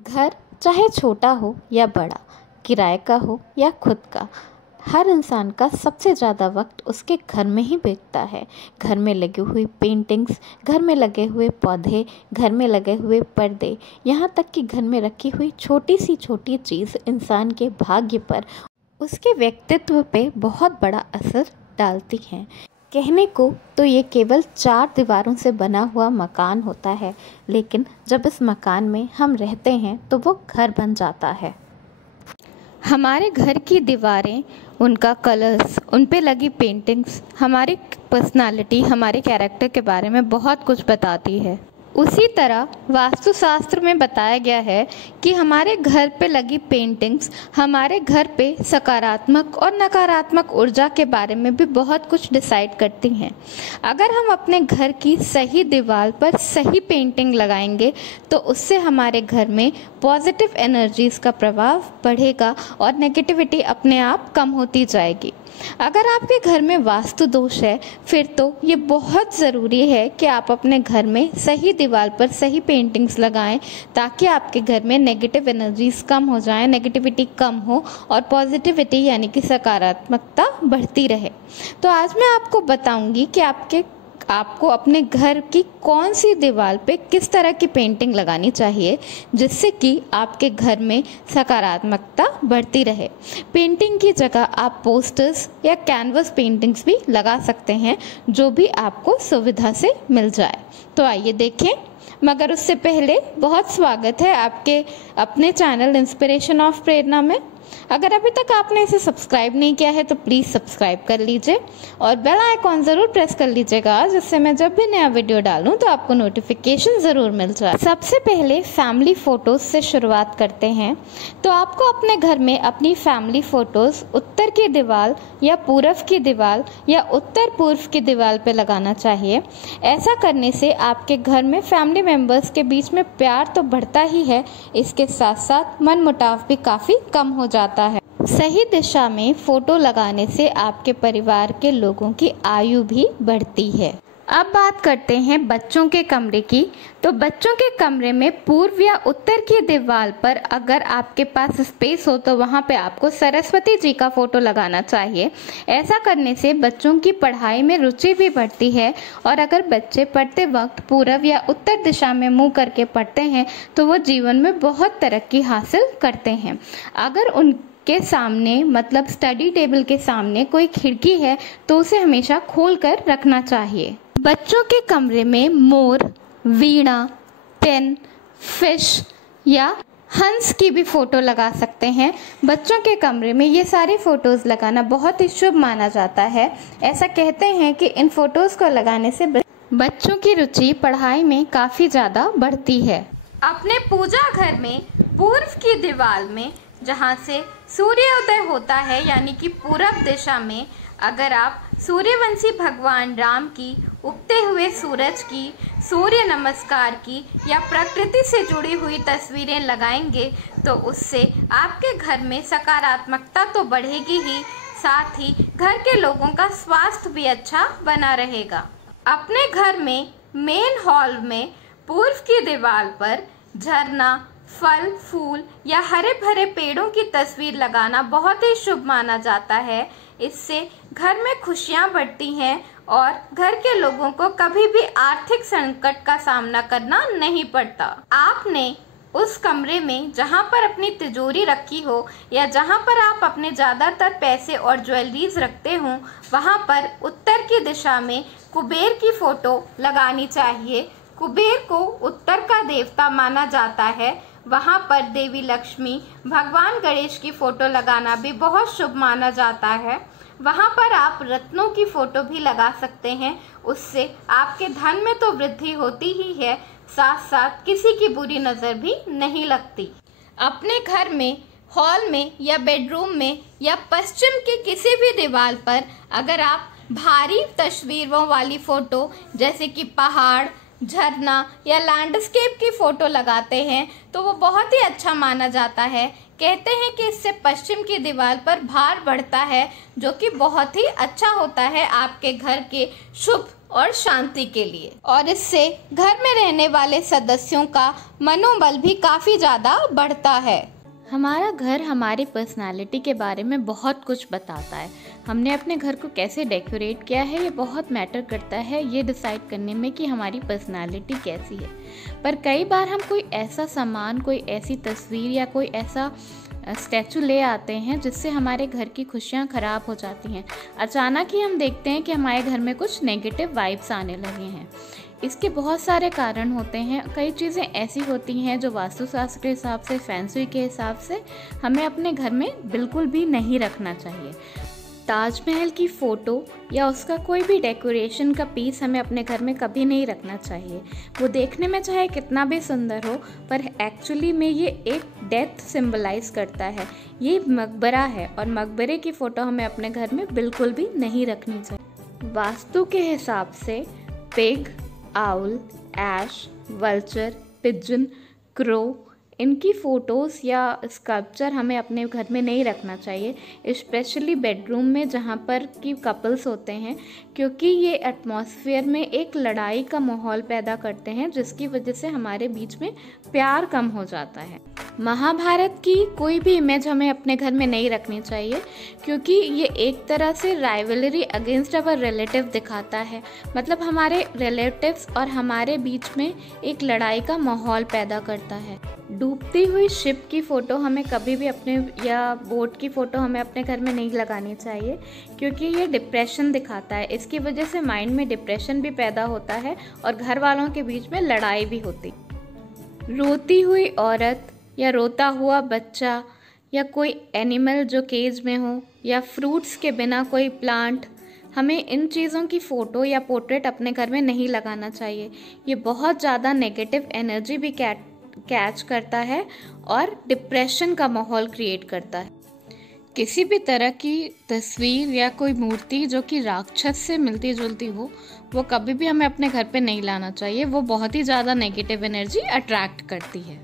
घर चाहे छोटा हो या बड़ा, किराए का हो या खुद का, हर इंसान का सबसे ज़्यादा वक्त उसके घर में ही बीतता है। घर में लगी हुई पेंटिंग्स, घर में लगे हुए पौधे, घर में लगे हुए पर्दे, यहाँ तक कि घर में रखी हुई छोटी सी छोटी चीज़ इंसान के भाग्य पर, उसके व्यक्तित्व पे बहुत बड़ा असर डालती हैं। कहने को तो ये केवल 4 दीवारों से बना हुआ मकान होता है, लेकिन जब इस मकान में हम रहते हैं तो वो घर बन जाता है। हमारे घर की दीवारें, उनका कलर्स, उन पे लगी पेंटिंग्स हमारी पर्सनालिटी, हमारे कैरेक्टर के बारे में बहुत कुछ बताती है। उसी तरह वास्तुशास्त्र में बताया गया है कि हमारे घर पे लगी पेंटिंग्स हमारे घर पे सकारात्मक और नकारात्मक ऊर्जा के बारे में भी बहुत कुछ डिसाइड करती हैं। अगर हम अपने घर की सही दीवार पर सही पेंटिंग लगाएंगे तो उससे हमारे घर में पॉजिटिव एनर्जीज़ का प्रभाव बढ़ेगा और नेगेटिविटी अपने आप कम होती जाएगी। अगर आपके घर में वास्तु दोष है, फिर तो ये बहुत ज़रूरी है कि आप अपने घर में सही दीवार पर सही पेंटिंग्स लगाएं, ताकि आपके घर में नेगेटिव एनर्जीज कम हो जाएं, नेगेटिविटी कम हो और पॉजिटिविटी यानी कि सकारात्मकता बढ़ती रहे। तो आज मैं आपको बताऊंगी कि आपको अपने घर की कौन सी दीवार पे किस तरह की पेंटिंग लगानी चाहिए, जिससे कि आपके घर में सकारात्मकता बढ़ती रहे। पेंटिंग की जगह आप पोस्टर्स या कैनवस पेंटिंग्स भी लगा सकते हैं, जो भी आपको सुविधा से मिल जाए। तो आइए देखें, मगर उससे पहले बहुत स्वागत है आपके अपने चैनल इंस्पिरेशन ऑफ प्रेरणा में। अगर अभी तक आपने इसे सब्सक्राइब नहीं किया है तो प्लीज़ सब्सक्राइब कर लीजिए और बेल आइकॉन ज़रूर प्रेस कर लीजिएगा, जिससे मैं जब भी नया वीडियो डालूं तो आपको नोटिफिकेशन ज़रूर मिल जाए। सबसे पहले फैमिली फ़ोटोज़ से शुरुआत करते हैं। तो आपको अपने घर में अपनी फैमिली फ़ोटोज़ उत्तर की दीवार या पूरब की दीवार या उत्तर पूर्व की दीवार पर लगाना चाहिए। ऐसा करने से आपके घर में फैमिली मेम्बर्स के बीच में प्यार तो बढ़ता ही है, इसके साथ साथ मनमुटाव भी काफ़ी कम हो जाता है। सही दिशा में फोटो लगाने से आपके परिवार के लोगों की आयु भी बढ़ती है। अब बात करते हैं बच्चों के कमरे की। तो बच्चों के कमरे में पूर्व या उत्तर की दीवार पर अगर आपके पास स्पेस हो तो वहाँ पे आपको सरस्वती जी का फोटो लगाना चाहिए। ऐसा करने से बच्चों की पढ़ाई में रुचि भी बढ़ती है, और अगर बच्चे पढ़ते वक्त पूर्व या उत्तर दिशा में मुँह करके पढ़ते हैं तो वो जीवन में बहुत तरक्की हासिल करते हैं। अगर के सामने मतलब स्टडी टेबल के सामने कोई खिड़की है तो उसे हमेशा खोल कर रखना चाहिए। बच्चों के कमरे में मोर, वीणा, पेन, फिश या हंस की भी फोटो लगा सकते हैं। बच्चों के कमरे में ये सारी फोटोज लगाना बहुत ही शुभ माना जाता है। ऐसा कहते हैं कि इन फोटोज को लगाने से बच्चों की रुचि पढ़ाई में काफ़ी ज़्यादा बढ़ती है। अपने पूजा घर में पूर्व की दीवार में जहाँ से सूर्योदय होता है यानी कि पूरब दिशा में, अगर आप सूर्यवंशी भगवान राम की, उगते हुए सूरज की, सूर्य नमस्कार की या प्रकृति से जुड़ी हुई तस्वीरें लगाएंगे तो उससे आपके घर में सकारात्मकता तो बढ़ेगी ही, साथ ही घर के लोगों का स्वास्थ्य भी अच्छा बना रहेगा। अपने घर में मेन हॉल में पूर्व की दीवार पर झरना, फल फूल या हरे भरे पेड़ों की तस्वीर लगाना बहुत ही शुभ माना जाता है। इससे घर में खुशियां बढ़ती हैं और घर के लोगों को कभी भी आर्थिक संकट का सामना करना नहीं पड़ता। आपने उस कमरे में जहां पर अपनी तिजोरी रखी हो या जहां पर आप अपने ज़्यादातर पैसे और ज्वेलरीज रखते हो, वहां पर उत्तर की दिशा में कुबेर की फोटो लगानी चाहिए। कुबेर को उत्तर का देवता माना जाता है। वहाँ पर देवी लक्ष्मी, भगवान गणेश की फ़ोटो लगाना भी बहुत शुभ माना जाता है। वहाँ पर आप रत्नों की फ़ोटो भी लगा सकते हैं। उससे आपके धन में तो वृद्धि होती ही है, साथ साथ किसी की बुरी नज़र भी नहीं लगती। अपने घर में हॉल में या बेडरूम में या पश्चिम की किसी भी दीवार पर अगर आप भारी तस्वीरों वाली फ़ोटो जैसे कि पहाड़, झरना या लैंडस्केप की फ़ोटो लगाते हैं तो वो बहुत ही अच्छा माना जाता है। कहते हैं कि इससे पश्चिम की दीवार पर भार बढ़ता है, जो कि बहुत ही अच्छा होता है आपके घर के शुभ और शांति के लिए, और इससे घर में रहने वाले सदस्यों का मनोबल भी काफ़ी ज़्यादा बढ़ता है। हमारा घर हमारी पर्सनालिटी के बारे में बहुत कुछ बताता है। हमने अपने घर को कैसे डेकोरेट किया है, ये बहुत मैटर करता है ये डिसाइड करने में कि हमारी पर्सनालिटी कैसी है। पर कई बार हम कोई ऐसा सामान, कोई ऐसी तस्वीर या कोई ऐसा स्टैचू ले आते हैं जिससे हमारे घर की खुशियाँ ख़राब हो जाती हैं। अचानक ही हम देखते हैं कि हमारे घर में कुछ नेगेटिव वाइब्स आने लगे हैं। इसके बहुत सारे कारण होते हैं। कई चीज़ें ऐसी होती हैं जो वास्तुशास्त्र के हिसाब से, फैंसी के हिसाब से हमें अपने घर में बिल्कुल भी नहीं रखना चाहिए। ताजमहल की फ़ोटो या उसका कोई भी डेकोरेशन का पीस हमें अपने घर में कभी नहीं रखना चाहिए। वो देखने में चाहे कितना भी सुंदर हो, पर एक्चुअली में ये एक डेथ सिंबलाइज करता है। ये मकबरा है और मकबरे की फ़ोटो हमें अपने घर में बिल्कुल भी नहीं रखनी चाहिए। वास्तु के हिसाब से पिग, आउल, ऐश, वल्चर, पिजन, क्रो, इनकी फ़ोटोज़ या स्कल्पचर हमें अपने घर में नहीं रखना चाहिए, स्पेशली बेडरूम में जहाँ पर कि कपल्स होते हैं, क्योंकि ये एटमॉस्फेयर में एक लड़ाई का माहौल पैदा करते हैं, जिसकी वजह से हमारे बीच में प्यार कम हो जाता है। महाभारत की कोई भी इमेज हमें अपने घर में नहीं रखनी चाहिए, क्योंकि ये एक तरह से राइवलरी अगेंस्ट अवर रिलेटिव दिखाता है। मतलब हमारे रिलेटिव्स और हमारे बीच में एक लड़ाई का माहौल पैदा करता है। डूबती हुई शिप की फ़ोटो हमें कभी भी अपने, या बोट की फ़ोटो हमें अपने घर में नहीं लगानी चाहिए, क्योंकि ये डिप्रेशन दिखाता है। इसकी वजह से माइंड में डिप्रेशन भी पैदा होता है और घर वालों के बीच में लड़ाई भी होती। रोती हुई औरत या रोता हुआ बच्चा या कोई एनिमल जो केज में हो, या फ्रूट्स के बिना कोई प्लांट, हमें इन चीज़ों की फ़ोटो या पोर्ट्रेट अपने घर में नहीं लगाना चाहिए। ये बहुत ज़्यादा नेगेटिव एनर्जी भी कैच करता है और डिप्रेशन का माहौल क्रिएट करता है। किसी भी तरह की तस्वीर या कोई मूर्ति जो कि राक्षस से मिलती जुलती हो, वो कभी भी हमें अपने घर पे नहीं लाना चाहिए। वो बहुत ही ज़्यादा नेगेटिव एनर्जी अट्रैक्ट करती है।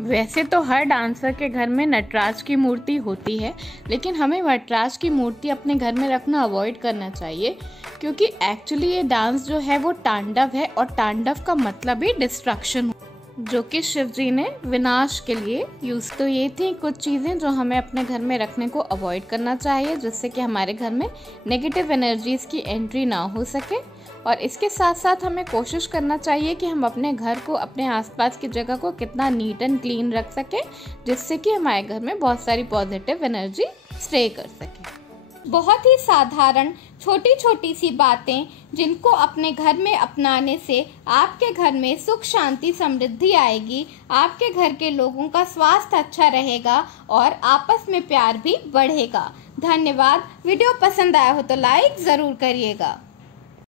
वैसे तो हर डांसर के घर में नटराज की मूर्ति होती है, लेकिन हमें नटराज की मूर्ति अपने घर में रखना अवॉइड करना चाहिए, क्योंकि एक्चुअली ये डांस जो है वो तांडव है, और तांडव का मतलब ही डिस्ट्रक्शन, जो कि शिव जी ने विनाश के लिए यूज़। तो ये थी कुछ चीज़ें जो हमें अपने घर में रखने को अवॉइड करना चाहिए, जिससे कि हमारे घर में नेगेटिव एनर्जीज़ की एंट्री ना हो सके। और इसके साथ साथ हमें कोशिश करना चाहिए कि हम अपने घर को, अपने आसपास की जगह को कितना नीट एंड क्लीन रख सकें, जिससे कि हमारे घर में बहुत सारी पॉजिटिव एनर्जी स्टे कर सके। बहुत ही साधारण छोटी छोटी सी बातें जिनको अपने घर में अपनाने से आपके घर में सुख, शांति, समृद्धि आएगी, आपके घर के लोगों का स्वास्थ्य अच्छा रहेगा और आपस में प्यार भी बढ़ेगा। धन्यवाद। वीडियो पसंद आया हो तो लाइक ज़रूर करिएगा।